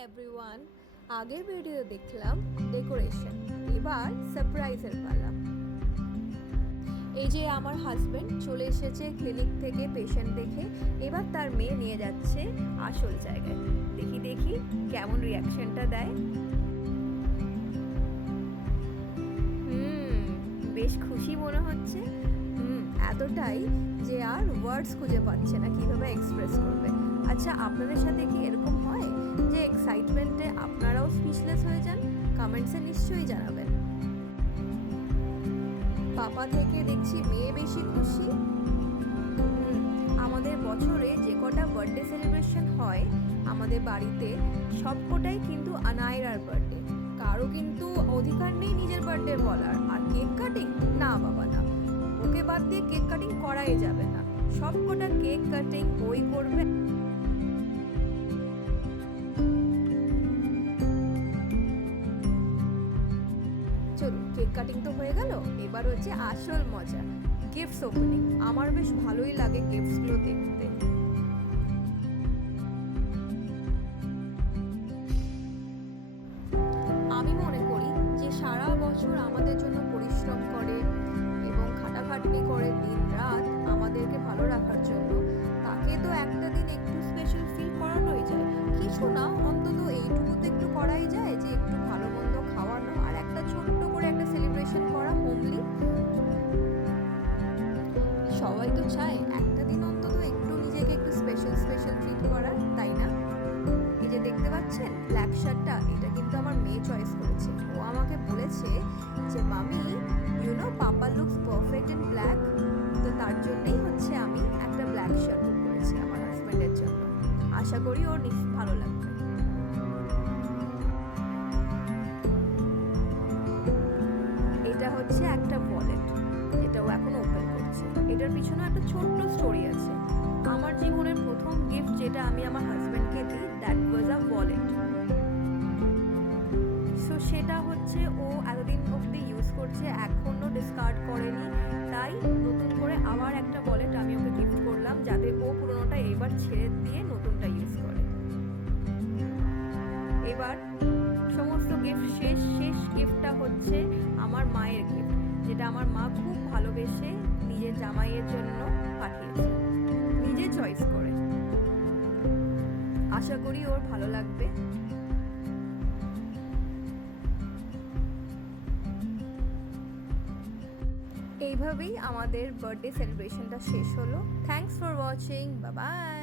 Everyone, আগের video দেখলাম decoration, এবার সারপ্রাইজের পালা। এই যে আমার হাজবেন্ড চলে এসেছে ক্লিনিক থেকে পেশেন্ট দেখে, এবার তার মেয়ে নিয়ে যাচ্ছে আসল জায়গায়। দেখি দেখি কেমন রিয়াকশনটা দেয়। বেশ খুশি মনে হচ্ছে। এতটাই যে আর ওয়ার্ডস খুঁজে পাচ্ছে না কিভাবে এক্সপ্রেস করবে। আচ্ছা, আপনাদের সাথে কি এরকম হয় যে এক্সাইটমেন্টে আপনারাও স্পিচলেস হয়ে যান? কমেন্টসে নিশ্চয়ই জানাবেন। পাপা থেকে দেখছি মেয়ে বেশি খুশি। আমাদের বছরে যে কটা বার্থডে সেলিব্রেশন হয় আমাদের বাড়িতে, সবকটাই কিন্তু আনায়রার বার্থডে। কারো কিন্তু অধিকার নেই নিজের বার্থডে বলার। আর কেক কাটিং, না বাবা না, ওকে বাদ দিয়ে কেক কাটিং করাই যাবে না। সবকটা কেক কাটিং ওই করবে। চলুন, কেক কাটিং তো হয়ে গেল, এবার হচ্ছে আসল মজা, গিফটস ওপেনিং। আমার বেশ ভালোই লাগে গিফটসগুলো দেখতে। আমি মনে করি যে সারা বছর আমাদের জন্য পরিশ্রম করে এবং খাটাখাটনি করে দিন রাত আমাদেরকে ভালো রাখার জন্য, তাকে তো একটা দিন একটু স্পেশাল ফিল করানোই যায়। কিছু না, অন্তত এইটুকু তো একটু করাই যায় যে একটু ভালো মন্দ খাওয়ানো আর একটা ছোট্ট করে একটা সেলিব্রেশন করা হোমলি। সবাই তো চায় একটা দিন অন্তত একটু নিজেকে একটু স্পেশাল ট্রিট করা, তাই না? এই যে দেখতে পাচ্ছেন ব্ল্যাক শার্টটা, এটা কিন্তু আমার মেয়ে চয়েস করেছে। ও আমাকে বলেছে যে মামি, you know papa looks perfect in black, তো তার জন্যই হচ্ছে আমি একটা ব্ল্যাক শার্ট বুক করেছি আমার হাজব্যান্ডের জন্য। আশা করি ওর ভালো লাগবে। এটা হচ্ছে একটা ওয়ালেট, এটা ও এখন ওপেন করছে। এটার পিছনে একটা ছোট্ট স্টোরি আছে। আমার জীবনের প্রথম গিফট যেটা আমি আমার হাজব্যান্ডকে দিই, that was a wallet. So সেটা হচ্ছে ও এতদিন অবধি ইউজ করছে, এখনও ডিসকার্ড করেনি। তাই নতুন করে আবার একটা ওয়ালেট আমি ওকে গিফট করলাম, যাতে ও পুরোনোটা এবার ছেড়ে দিয়ে নতুনটা ইউজ করে। এবার সমস্ত গিফট শেষ গিফটটা হচ্ছে আমার মায়ের গিফট, যেটা আমার মা খুব ভালোবেসে নিজের জামাইয়ের জন্য পাঠিয়েছে, নিজে চয়েস করে। আশা করি ওর ভালো লাগবে। এইভাবেই আমাদের বার্থডে সেলিব্রেশনটা শেষ হলো। Thanks for watching, bye bye.